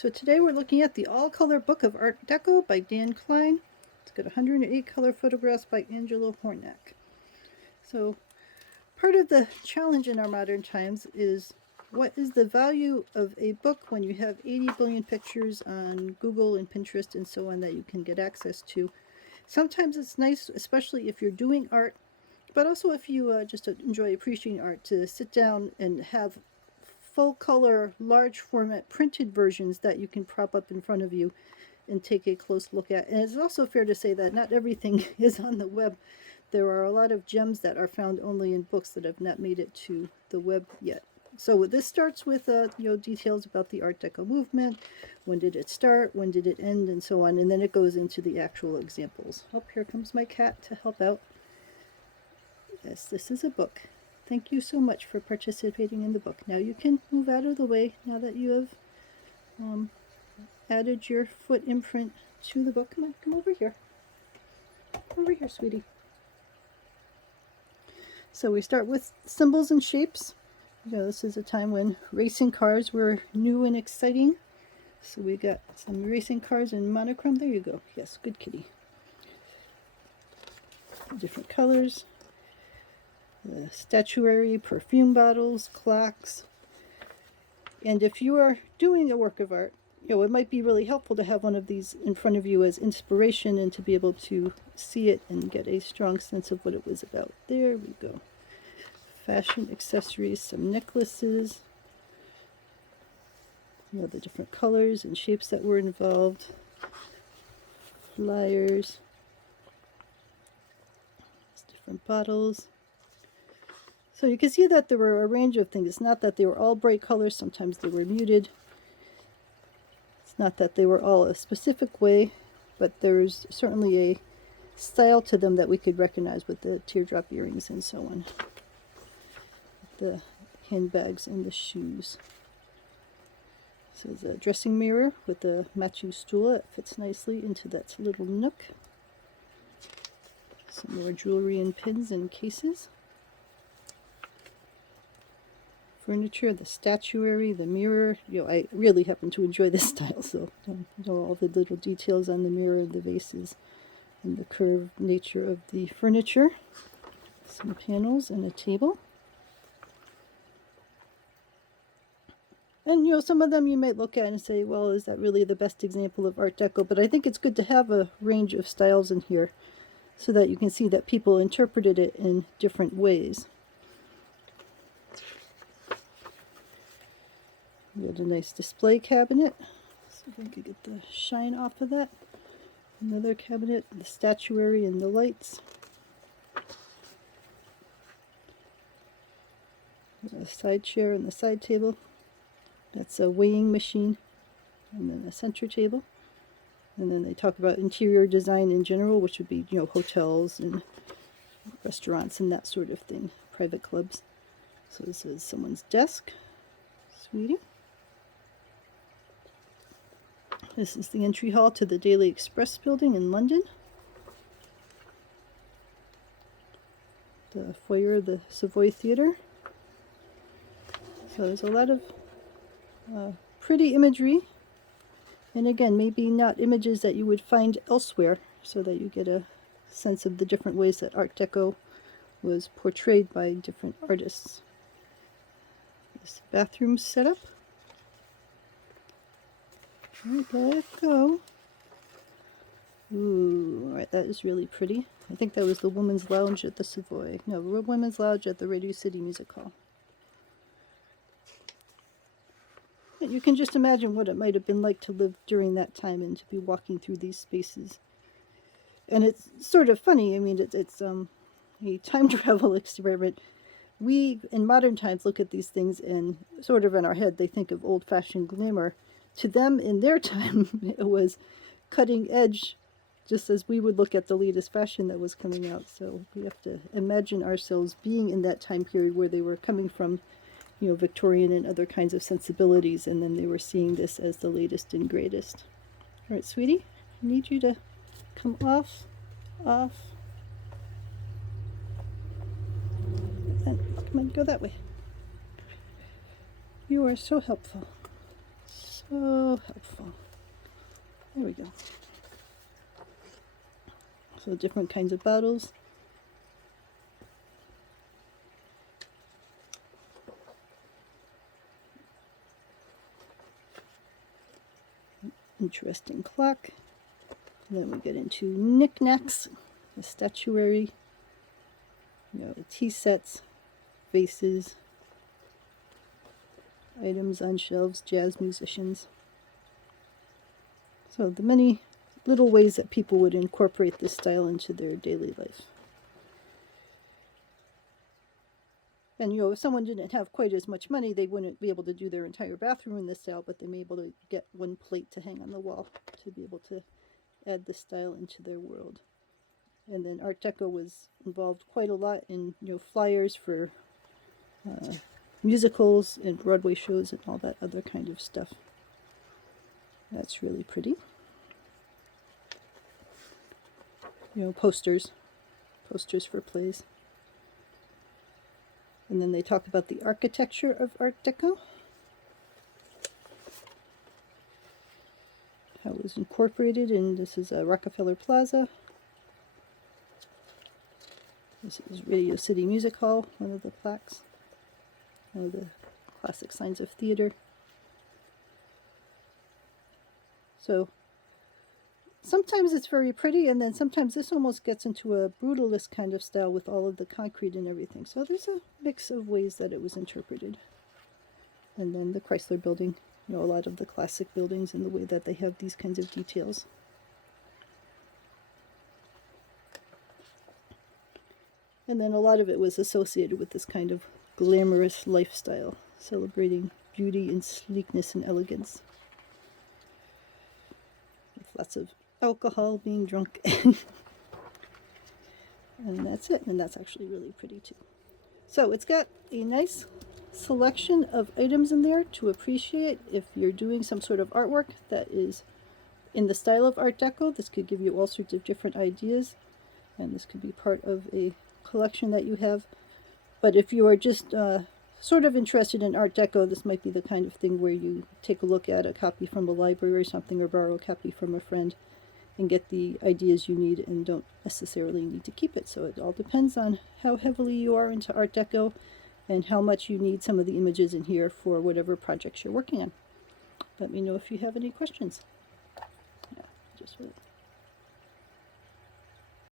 So today we're looking at the all-color book of Art Deco by Dan Klein. It's got 108 color photographs by Angelo Hornak. So part of the challenge in our modern times is, what is the value of a book when you have 80 billion pictures on Google and Pinterest and so on that you can get access to? Sometimes it's nice, especially if you're doing art, but also if you just enjoy appreciating art, to sit down and have full color, large format printed versions that you can prop up in front of you and take a close look at. And it's also fair to say that not everything is on the web. There are a lot of gems that are found only in books that have not made it to the web yet. So this starts with details about the Art Deco movement. When did it start? When did it end? And so on. And then it goes into the actual examples. Oh, here comes my cat to help out. Yes, this is a book. Thank you so much for participating in the book. Now you can move out of the way now that you have added your foot imprint to the book. Come on, come over here. Come over here, sweetie. So we start with symbols and shapes. This is a time when racing cars were new and exciting. So we got some racing cars in monochrome. There you go. Yes, good kitty. Different colors. The statuary, perfume bottles, clocks. And if you are doing a work of art, it might be really helpful to have one of these in front of you as inspiration and to be able to see it and get a strong sense of what it was about. There we go. Fashion accessories, some necklaces. The different colors and shapes that were involved. Flyers. Different bottles. So you can see that there were a range of things. It's not that they were all bright colors. Sometimes they were muted. It's not that they were all a specific way, but there's certainly a style to them that we could recognize with the teardrop earrings and so on. The handbags and the shoes. So there's a dressing mirror with a matching stool. It fits nicely into that little nook. Some more jewelry and pins and cases. Furniture, the statuary, the mirror. I really happen to enjoy this style, so all the little details on the mirror, the vases, and the curved nature of the furniture. Some panels and a table. And some of them you might look at and say, well, is that really the best example of Art Deco? But I think it's good to have a range of styles in here so that you can see that people interpreted it in different ways. We had a nice display cabinet. See if I could get the shine off of that. Another cabinet, the statuary and the lights. A side chair and the side table. That's a weighing machine. And then a center table. And then they talk about interior design in general, which would be, hotels and restaurants and that sort of thing, private clubs. So this is someone's desk. Sweetie. This is the entry hall to the Daily Express building in London. The foyer of the Savoy Theatre. So there's a lot of pretty imagery. And again, maybe not images that you would find elsewhere, so that you get a sense of the different ways that Art Deco was portrayed by different artists. This bathroom setup. Alright, let it go. Ooh, alright, that is really pretty. I think that was the Women's Lounge at the Savoy. No, the Women's Lounge at the Radio City Music Hall. And you can just imagine what it might have been like to live during that time and to be walking through these spaces. And it's sort of funny. I mean, it's a time travel experiment. We, in modern times, look at these things and sort of in our head, they think of old-fashioned glamour. To them, in their time, it was cutting edge, just as we would look at the latest fashion that was coming out. So we have to imagine ourselves being in that time period where they were coming from, Victorian and other kinds of sensibilities, and then they were seeing this as the latest and greatest. All right, sweetie, I need you to come off. And come on, go that way. You are so helpful. So so helpful. There we go. So different kinds of bottles. Interesting clock. And then we get into knickknacks, the statuary, the tea sets, vases, items on shelves, jazz musicians. So the many little ways that people would incorporate this style into their daily life. And if someone didn't have quite as much money, they wouldn't be able to do their entire bathroom in this style, but they may be able to get one plate to hang on the wall to be able to add this style into their world. And then Art Deco was involved quite a lot in flyers for musicals and Broadway shows and all that other kind of stuff. That's really pretty. Posters for plays. And then they talk about the architecture of Art Deco, how it was incorporated, and this is Rockefeller Plaza. This is Radio City Music Hall, one of the plaques, one of the classic signs of theater. So sometimes it's very pretty, and then sometimes this almost gets into a brutalist kind of style with all of the concrete and everything. So there's a mix of ways that it was interpreted. And then the Chrysler Building, a lot of the classic buildings and the way that they have these kinds of details. And then a lot of it was associated with this kind of glamorous lifestyle, celebrating beauty and sleekness and elegance. With lots of alcohol, being drunk. And that's it. And that's actually really pretty too. So it's got a nice selection of items in there to appreciate if you're doing some sort of artwork that is in the style of Art Deco. This could give you all sorts of different ideas, and this could be part of a collection that you have. But if you are just sort of interested in Art Deco, this might be the kind of thing where you take a look at a copy from a library or something, or borrow a copy from a friend and get the ideas you need and don't necessarily need to keep it. So it all depends on how heavily you are into Art Deco and how much you need some of the images in here for whatever projects you're working on. Let me know if you have any questions. Yeah, just really